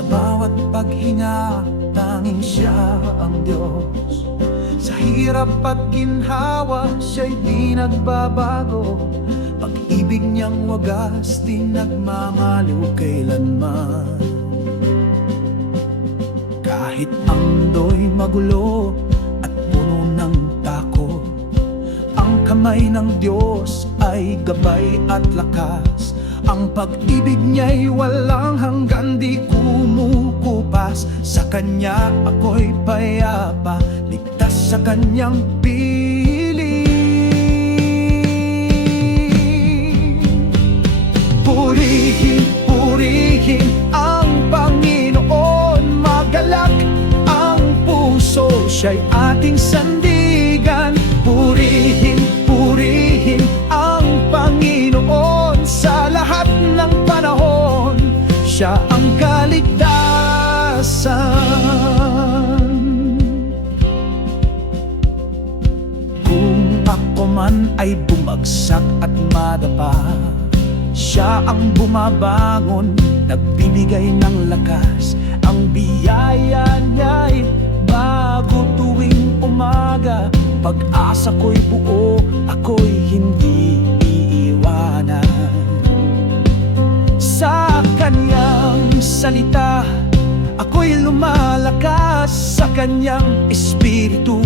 Sa bawat paghinga, tanging siya ang Diyos. Sa hirap at ginhawa, siya'y di nagbabago. Pag-ibig niyang wagas, di nagmamaliw kailanman. Kahit ang mundo'y magulo at puno ng takot, ang kamay ng Diyos ay gabay at lakas. Ang pag-ibig niya'y walang hanggan, di kumukupas. Sa Kanya ako'y payapa, ligtas sa Kanyang piling. Purihin, purihin ang Panginoon, magalak ang puso, siya'y ating sandigan. Purihin, purihin ang Panginoon sa lahat ng panahon, siya ang kaligtasan. Kung ako man ay bumagsak at madapa, siya ang bumabangon, nagbibigay ng lakas. Ang biyaya niya'y bago tuwing umaga. Pag-asa ko'y buo, ako'y hindi iiwanan. Sa Kanyang salita, ako'y lumalakas. Sa Kanyang Espiritu,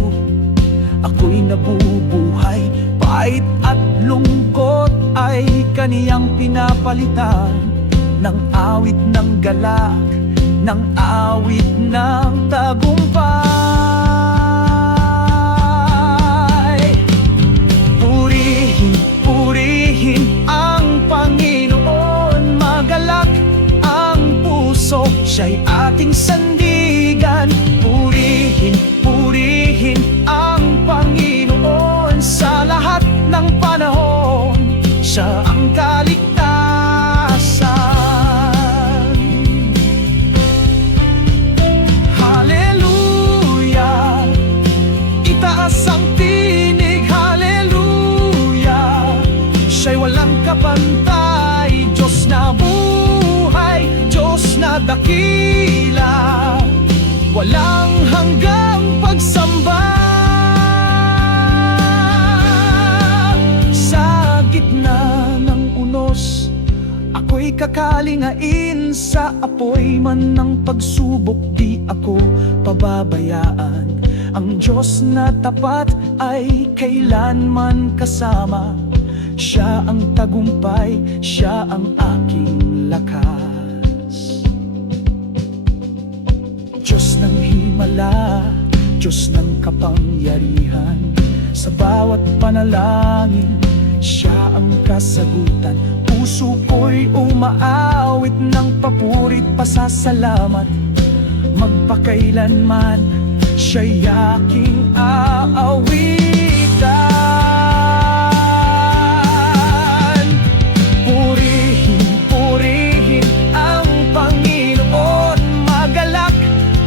ako'y nabubuhay. Pait at lungkot ay Kaniyang pinapalitan ng awit ng galak, ng awit ng tagumpay. Purihin, purihin ang Panginoon, magalak ang puso, siya'y ating sandigan. Purihin, purihin ang Panginoon sa lahat ng panahon, siya ang kaligtasan. Hallelujah, itaas ang tinig, hallelujah. Siya'y walang kapantay, Diyos na buhay, Diyos na dakila, walang hanggang pagsamba. Sa gitna ng unos, ako'y kakalingain. Sa apoy man ng pagsubok, di ako pababayaan. Ang Diyos na tapat ay kailanman kasama. Siya ang tagumpay, siya ang aking lakas. Diyos ng himala, Diyos ng kapangyarihan. Sa bawat panalangin, siya ang kasagutan. Puso ko'y umaawit ng papurit, pasasalamat. Magpakailanman, siya'y aking aawitan. Purihin, purihin ang Panginoon, magalak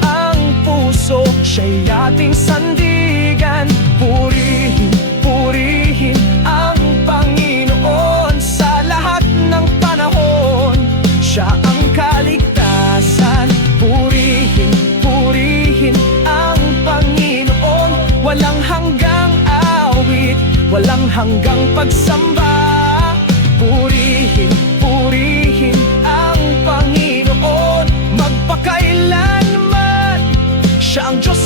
ang puso, siya'y ating sandigan. Purihin, purihin ang Panginoon sa lahat ng panahon, siya ang kaligtasan. Purihin, purihin ang Panginoon, walang hanggang awit, walang hanggang pagsamba. Purihin, purihin ang Panginoon, magpakailanman, siya ang Diyos